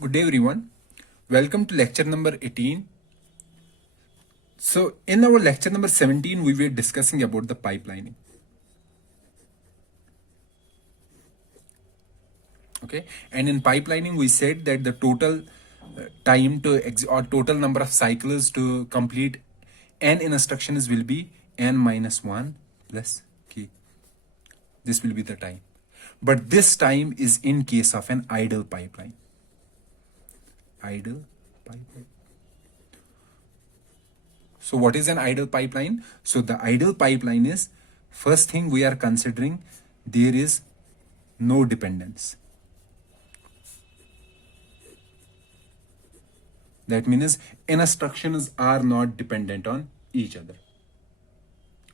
Good day, everyone. Welcome to lecture number 18. So, in our lecture number 17, we were discussing about the pipelining. Okay, and in pipelining, we said that the total time to or total number of cycles to complete n instructions will be n minus 1 plus k. This will be the time. But this time is in case of an idle pipeline. Idle pipeline. So what is an idle pipeline? So the idle pipeline is, first thing we are considering, there is no dependence. That means instructions are not dependent on each other.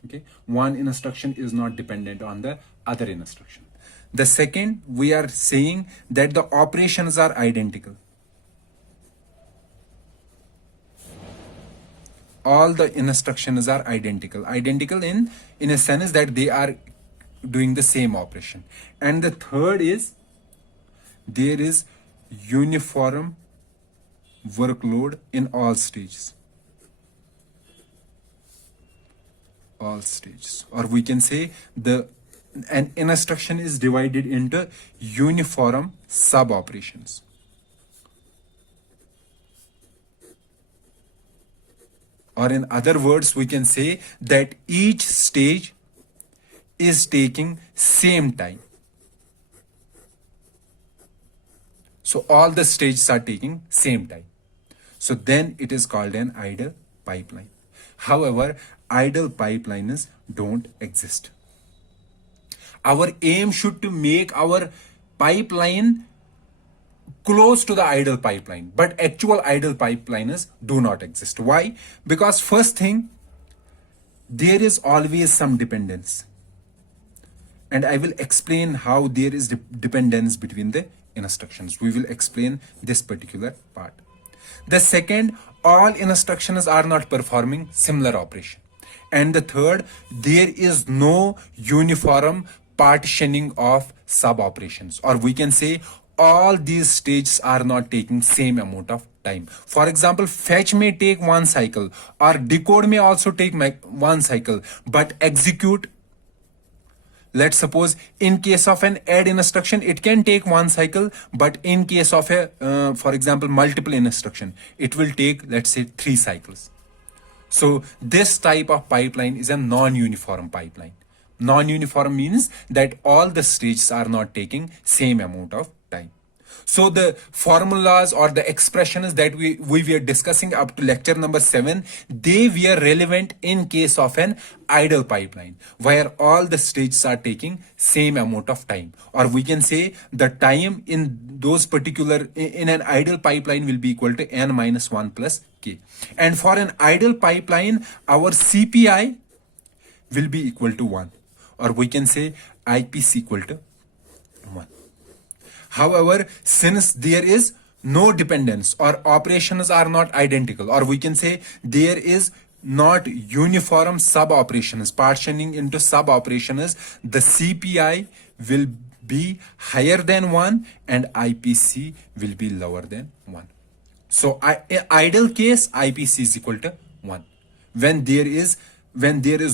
Okay, one instruction is not dependent on the other instruction. The second, we are saying that the operations are identical. All the instructions are identical. Identical in a sense that they are doing the same operation. And the third is, there is uniform workload in all stages. All stages. Or we can say an instruction is divided into uniform sub operations. Or in other words, we can say that each stage is taking same time. So all the stages are taking same time. So then it is called an idle pipeline. However, idle pipelines don't exist. Our aim should to make our pipeline close to the idle pipeline, but actual idle pipelines do not exist. Why? Because first thing, there is always some dependence. And I will explain how there is dependence between the instructions. We will explain this particular part. The second, all instructions are not performing similar operation. And the third, there is no uniform partitioning of sub operations, or we can say all these stages are not taking same amount of time. For example, fetch may take one cycle, or decode may also take one cycle, but execute, let's suppose in case of an add instruction, it can take one cycle, but in case of a, for example, multiple instruction, it will take, let's say, 3 cycles. So this type of pipeline is a non-uniform pipeline. Non-uniform means that all the stages are not taking same amount of time. So the formulas or the expressions that we were discussing up to lecture number 7, they were relevant in case of an idle pipeline, where all the stages are taking same amount of time. Or we can say the time in those particular, in an idle pipeline will be equal to n minus 1 plus k. And for an idle pipeline, our CPI will be equal to 1. Or we can say IPC equal to 1. However, since there is no dependence or operations are not identical, or we can say there is not uniform sub operations, partitioning into sub operations, the CPI will be higher than 1 and IPC will be lower than 1. So ideal case, IPC is equal to 1. When there is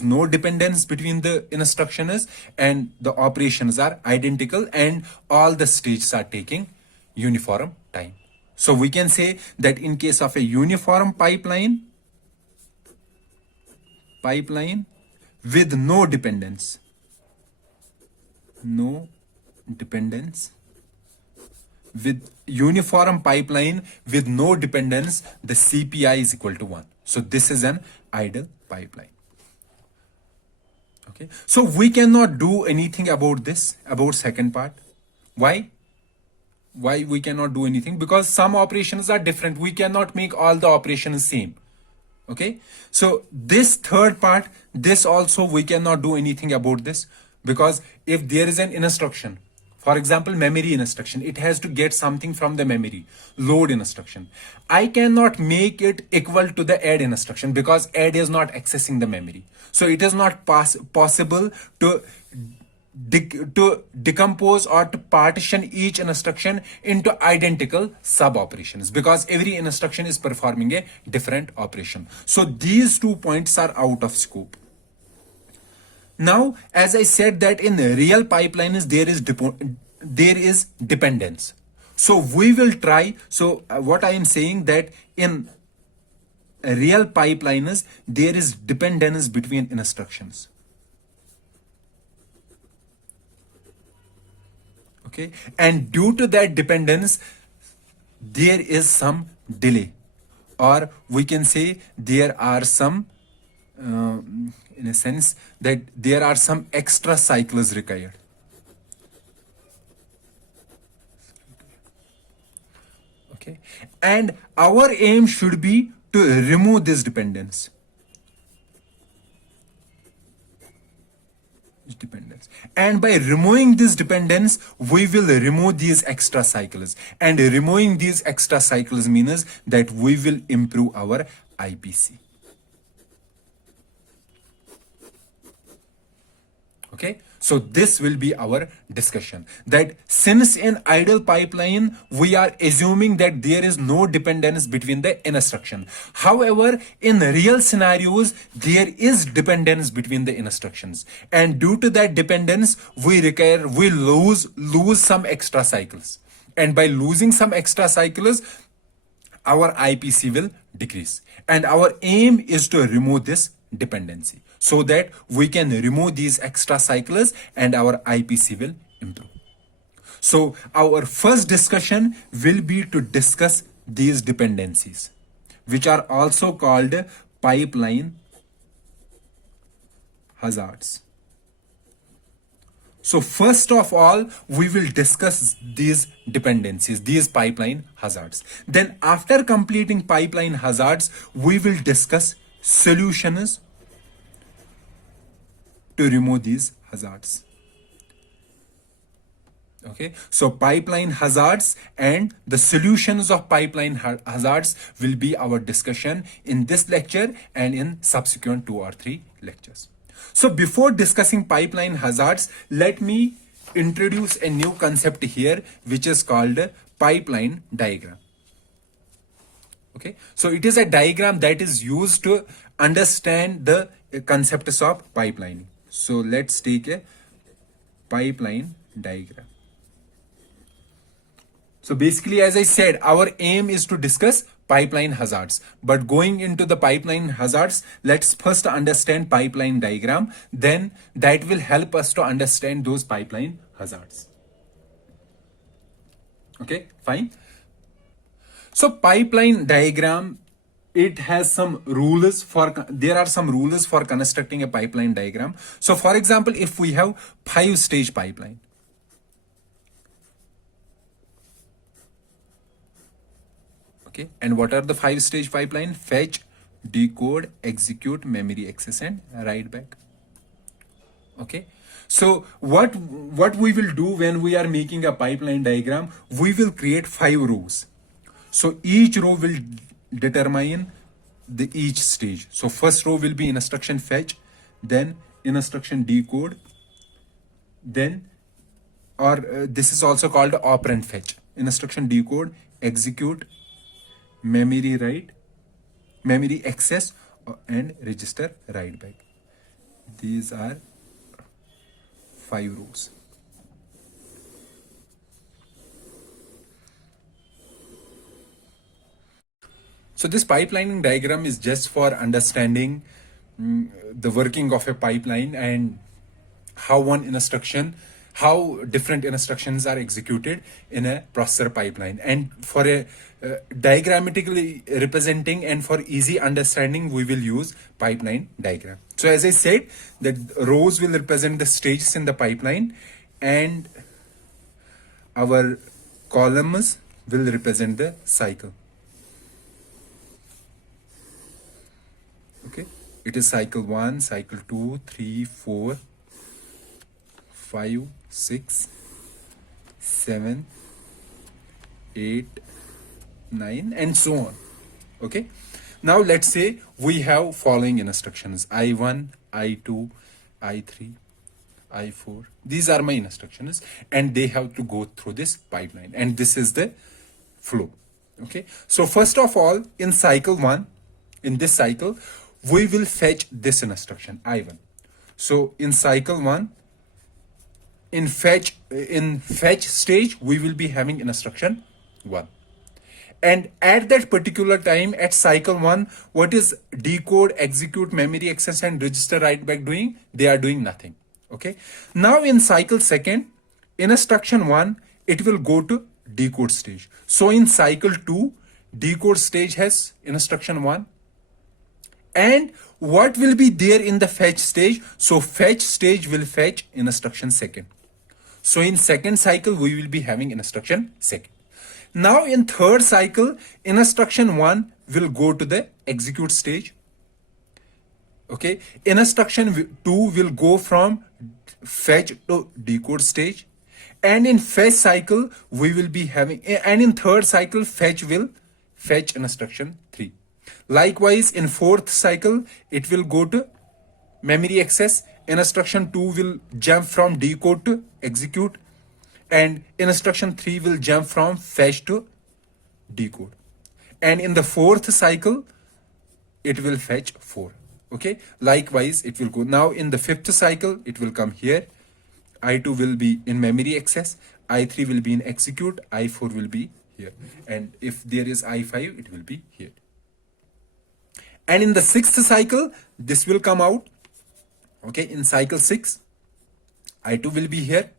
no dependence between the instructions and the operations are identical and all the stages are taking uniform time. So we can say that in case of a uniform pipeline with no dependence, with uniform pipeline with no dependence, the CPI is equal to 1. So this is an idle pipeline. Okay, so we cannot do anything about this, about second part. Why we cannot do anything? Because some operations are different. We cannot make all the operations same. Okay, so this third part, this also we cannot do anything about this, because if there is an instruction, for example, memory instruction, it has to get something from the memory, load instruction. I cannot make it equal to the add instruction because add is not accessing the memory. So it is not possible to to decompose or to partition each instruction into identical sub operations, because every instruction is performing a different operation. So these 2 points are out of scope. Now, as I said that in real pipelines there is dependence. So we will try. So what I am saying that in real pipelines there is dependence between instructions. Okay, and due to that dependence there is some delay, or we can say there are some in a sense that there are some extra cycles required. Okay, and our aim should be to remove this dependence. And by removing this dependence we will remove these extra cycles, and removing these extra cycles means that we will improve our IPC. Okay, so this will be our discussion, that since in idle pipeline we are assuming that there is no dependence between the instruction. However, in real scenarios there is dependence between the instructions, and due to that dependence we lose some extra cycles, and by losing some extra cycles our IPC will decrease, and our aim is to remove this dependency so that we can remove these extra cycles and our IPC will improve. So our first discussion will be to discuss these dependencies, which are also called pipeline hazards. So first of all, we will discuss these dependencies, these pipeline hazards. Then after completing pipeline hazards, we will discuss solutions to remove these hazards. Okay, so pipeline hazards and the solutions of pipeline hazards will be our discussion in this lecture and in subsequent 2 or 3 lectures. So before discussing pipeline hazards, let me introduce a new concept here, which is called pipeline diagram. Okay, so it is a diagram that is used to understand the concepts of pipelining. So let's take a pipeline diagram. So basically, as I said, our aim is to discuss pipeline hazards. But going into the pipeline hazards, let's first understand pipeline diagram. Then that will help us to understand those pipeline hazards. Okay, fine. So pipeline diagram, it has some rules there are some rules for constructing a pipeline diagram. So for example, if we have 5-stage pipeline, okay, and what are the 5-stage pipeline? Fetch, decode, execute, memory access, and write back. Okay, so what we will do when we are making a pipeline diagram, we will create 5 rows. So each row will determine each stage. So first row will be instruction fetch, then instruction decode, then this is also called operand fetch, instruction decode, execute, memory write, memory access, and register write back. These are 5 rows. So this pipelining diagram is just for understanding the working of a pipeline and how how different instructions are executed in a processor pipeline. And for a diagrammatically representing and for easy understanding, we will use pipeline diagram. So as I said, that rows will represent the stages in the pipeline and our columns will represent the cycle. Okay, it is cycle 1, cycle 2, 3, 4, 5, 6, 7, 8, 9, and so on. Okay, now let's say we have following instructions: I1, I2, I3, I4. These are my instructions, and they have to go through this pipeline, and this is the flow. Okay, so first of all, in cycle 1, in this cycle, we will fetch this instruction I1. So in cycle 1, in fetch stage, we will be having instruction 1. And at that particular time, at cycle 1, what is decode, execute, memory access, and register write back doing? They are doing nothing. Okay, now in cycle 2nd, instruction 1, it will go to decode stage. So in cycle 2, decode stage has instruction 1. And what will be there in the fetch stage? So fetch stage will fetch instruction 2nd. So in 2nd cycle, we will be having instruction 2nd. Now in 3rd cycle, instruction 1 will go to the execute stage. Okay, instruction 2 will go from fetch to decode stage. And in fetch cycle, we will be having, and in 3rd cycle, fetch will fetch instruction 3. Likewise, in 4th cycle, it will go to memory access. Instruction 2 will jump from decode to execute, and instruction 3 will jump from fetch to decode. And in the 4th cycle, it will fetch 4. Okay, likewise, it will go. Now in the 5th cycle, it will come here. I2 will be in memory access, I3 will be in execute, I4 will be here. And if there is I5, it will be here. And in the 6th cycle, this will come out. Okay, in cycle 6, I2 will be here.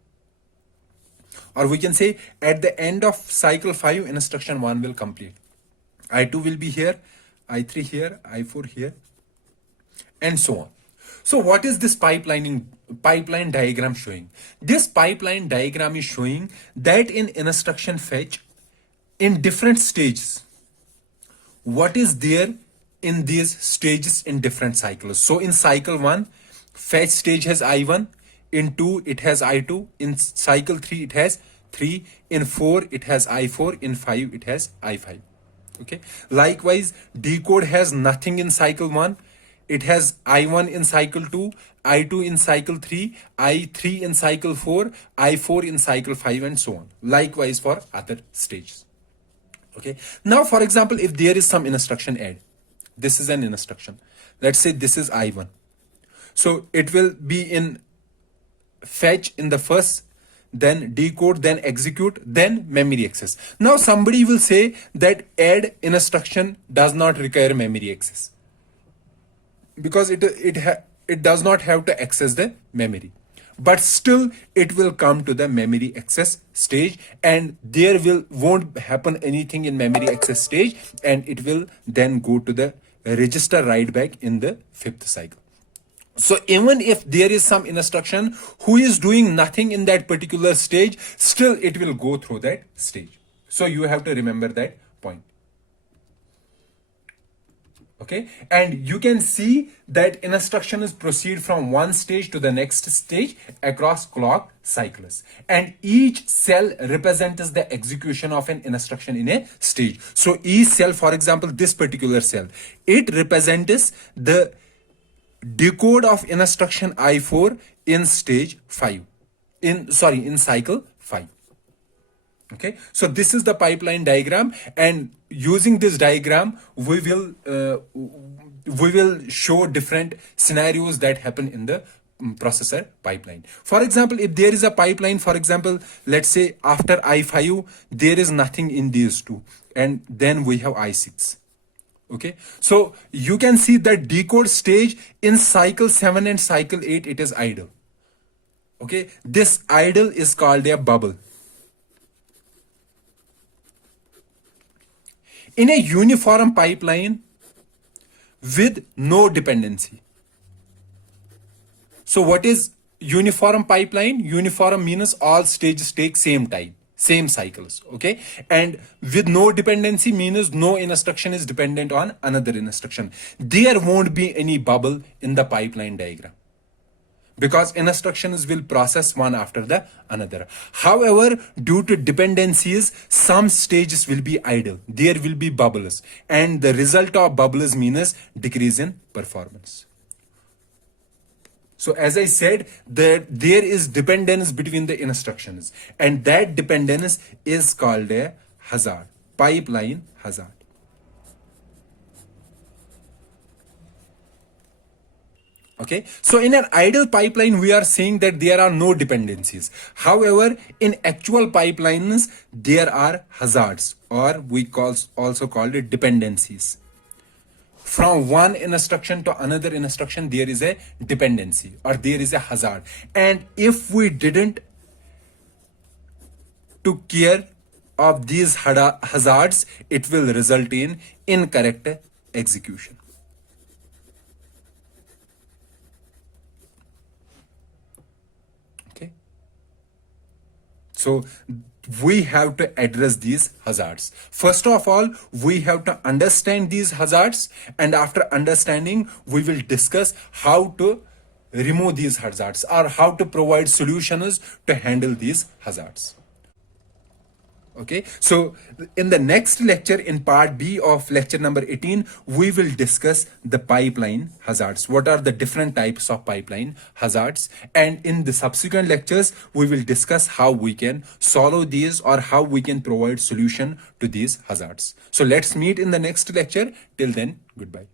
Or we can say at the end of cycle 5, instruction 1 will complete. I2 will be here, I3 here, I4 here, and so on. So what is this pipeline diagram showing? This pipeline diagram is showing that in instruction fetch, in different stages, what is there in these stages in different cycles. So in cycle 1, fetch stage has I1, in 2 it has I2, in cycle 3 it has 3, in 4 it has I4, in 5 it has I5. Okay, likewise, decode has nothing in cycle 1, it has I1 in cycle 2, I2 in cycle 3, I3 in cycle 4, I4 in cycle 5, and so on. Likewise for other stages. Okay, now for example, if there is some instruction add, this is an instruction, let's say this is I1, so it will be in fetch in the first, then decode, then execute, then memory access. Now somebody will say that add instruction does not require memory access because it does not have to access the memory, but still it will come to the memory access stage, and there won't happen anything in memory access stage, and it will then go to the register write back in the 5th cycle. So even if there is some instruction who is doing nothing in that particular stage, still it will go through that stage. So you have to remember that point. Okay, and you can see that instructions proceed from one stage to the next stage across clock cycles, and each cell represents the execution of an instruction in a stage. So each cell, for example, this particular cell, it represents the decode of instruction I4 in stage 5, in cycle 5. Okay, so this is the pipeline diagram, and using this diagram we will show different scenarios that happen in the processor pipeline. For example, if there is a pipeline, for example, let's say after I5 there is nothing in these two, and then we have I6. Okay, so you can see that decode stage in cycle 7 and cycle 8, it is idle. Okay, this idle is called a bubble. In a uniform pipeline with no dependency. So what is uniform pipeline? Uniform means all stages take same time, same cycles. Okay, and with no dependency means no instruction is dependent on another instruction. There won't be any bubble in the pipeline diagram, because instructions will process one after the another. However, due to dependencies, some stages will be idle. There will be bubbles, and the result of bubbles means decrease in performance. So as I said, that there is dependence between the instructions, and that dependence is called a hazard, pipeline hazard. Okay, so in an idle pipeline, we are saying that there are no dependencies. However, in actual pipelines, there are hazards, or also called it dependencies. From one instruction to another instruction, there is a dependency or there is a hazard. And if we didn't took care of these hazards, it will result in incorrect execution. Okay. So we have to address these hazards. First of all, we have to understand these hazards, and after understanding, we will discuss how to remove these hazards or how to provide solutions to handle these hazards. Okay, so in the next lecture, in part B of lecture number 18, we will discuss the pipeline hazards. What are the different types of pipeline hazards? And in the subsequent lectures, we will discuss how we can solve these or how we can provide solution to these hazards. So let's meet in the next lecture. Till then, goodbye.